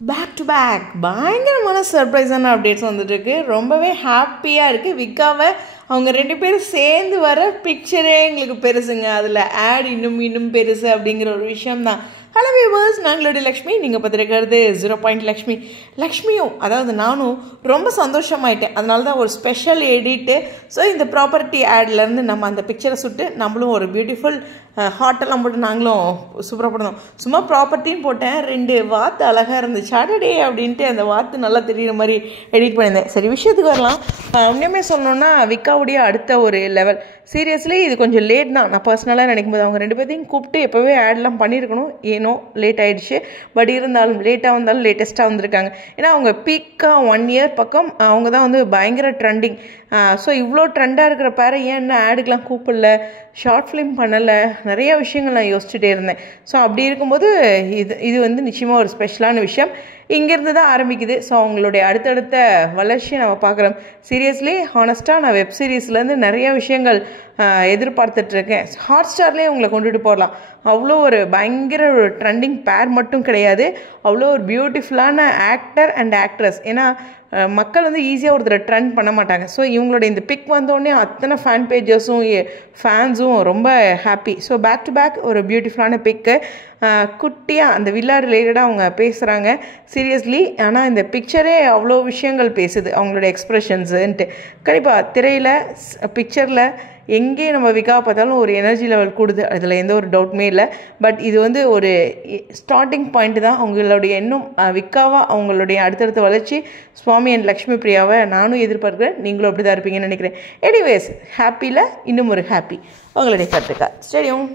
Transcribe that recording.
Back to back பயங்கரமான சர்ப்ரைஸான updates வந்துட்டுருக்கு. ரொம்பவே ஹாப்பியாக இருக்குது. விக்காவை அவங்க 2 பேரும் சேர்ந்து வர பிக்சரே எங்களுக்கு பெருசுங்க. அதில் ஆட் இன்னும் பெருசு அப்படிங்கிற ஒரு விஷயம்தான். ஹலோ வியூவர்ஸ், நாங்களுடைய லக்ஷ்மி, நீங்கள் பார்த்துருக்கிறது 0 லக்ஷ்மி. லக்ஷ்மியும் அதாவது நானும் ரொம்ப சந்தோஷமாயிட்டேன். அதனால தான் ஒரு ஸ்பெஷல் எடிட்டு. ஸோ இந்த ப்ராப்பர்ட்டி ஆட்லேருந்து நம்ம அந்த பிக்சரை சுட்டு நம்மளும் ஒரு பியூட்டிஃபுல் ஹாட்டெல்லாம் போட்டு நாங்களும் சூப்பராக போடணும். சும்மா ப்ராப்பர்ட்டின்னு போட்டேன், 2 வாத்து அழகாக இருந்துச்சு. சாட்டர்டே அப்படின்ட்டு அந்த வாத்து நல்லா தெரியுற மாதிரி எடிட் பண்ணியிருந்தேன். சரி, விஷயத்துக்கு வரலாம். உண்மையுமே சொல்லணுன்னா விக்காவுடைய அடுத்த ஒரு லெவல். சீரியஸ்லி இது கொஞ்சம் லேட் தான். நான் பர்சனலாக நினைக்கும் போது அவங்க 2 பேர்த்தையும் கூப்பிட்டு எப்போவே ஆட்லாம் பண்ணியிருக்கணும். ஏனோ லேட் ஆகிடுச்சு. பட் இருந்தாலும் லேட்டாக வந்தாலும் லேட்டஸ்ட்டாக வந்திருக்காங்க. ஏன்னா அவங்க பீக்காக 1 இயர் பக்கம் அவங்க தான் வந்து பயங்கர ட்ரெண்டிங். ஸோ இவ்வளோ ட்ரெண்டாக இருக்கிற பேரை ஏன் என்ன ஆடுக்கெலாம் கூப்பிடல, ஷார்ட் ஃபிலிம் பண்ணலை, நிறைய விஷயங்கள் நான் யோசிச்சுட்டே இருந்தேன். ஸோ அப்படி இருக்கும்போது இது வந்து நிச்சயமாக ஒரு ஸ்பெஷலான விஷயம். இங்கேருந்து தான் ஆரம்பிக்குது. ஸோ அவங்களுடைய அடுத்தடுத்த வளர்ச்சியை நம்ம பார்க்குறோம். சீரியஸ்லி ஹானஸ்ட்டாக நான் வெப் சீரிஸ்லேருந்து நிறைய விஷயங்கள் எதிர்பார்த்துட்ருக்கேன். ஹாட் ஸ்டார்லேயே உங்களை கொண்டுட்டு போகலாம். அவ்வளோ ஒரு பயங்கர ஒரு ட்ரெண்டிங் பேர் மட்டும் கிடையாது, அவ்வளோ ஒரு பியூட்டிஃபுல்லான ஆக்டர் அண்ட் ஆக்ட்ரஸ். ஏன்னா மக்கள் வந்து ஈஸியாக ஒருத்தரை ட்ரெண்ட் பண்ண மாட்டாங்க. ஸோ இவங்களோட இந்த பிக் வந்தோடனே அத்தனை ஃபேன் பேஜஸும் ஃபேன்ஸும் ரொம்ப happy. So back to back ஒரு பியூட்டிஃபுல்லான பிக்கு. குட்டியாக அந்த வில்லா ரிலேட்டடாக அவங்க பேசுகிறாங்க சீரியஸ்லி. ஆனால் இந்த பிக்சரே அவ்வளோ விஷயங்கள் பேசுது, அவங்களோட எக்ஸ்ப்ரெஷன்ஸுன்ட்டு. கண்டிப்பாக திரையில் பிக்சரில் எங்கே நம்ம விக்காவை பார்த்தாலும் ஒரு எனர்ஜி லெவல் கூடுது, அதில் எந்த ஒரு டவுட்டுமே இல்லை. பட் இது வந்து ஒரு ஸ்டார்டிங் பாயிண்ட் தான். அவங்களுடைய இன்னும் விக்காவா அவங்களுடைய அடுத்தடுத்த வளர்ச்சி சுவாமி அண்ட் லக்ஷ்மி பிரியாவை நானும் எதிர்பார்க்குறேன். நீங்களும் அப்படி தான் இருப்பீங்கன்னு நினைக்கிறேன். எனிவேஸ், ஹாப்பியில் இன்னும் ஒரு ஹாப்பி. உங்களுடைய கருத்துக்கா ஸ்டேடியம்.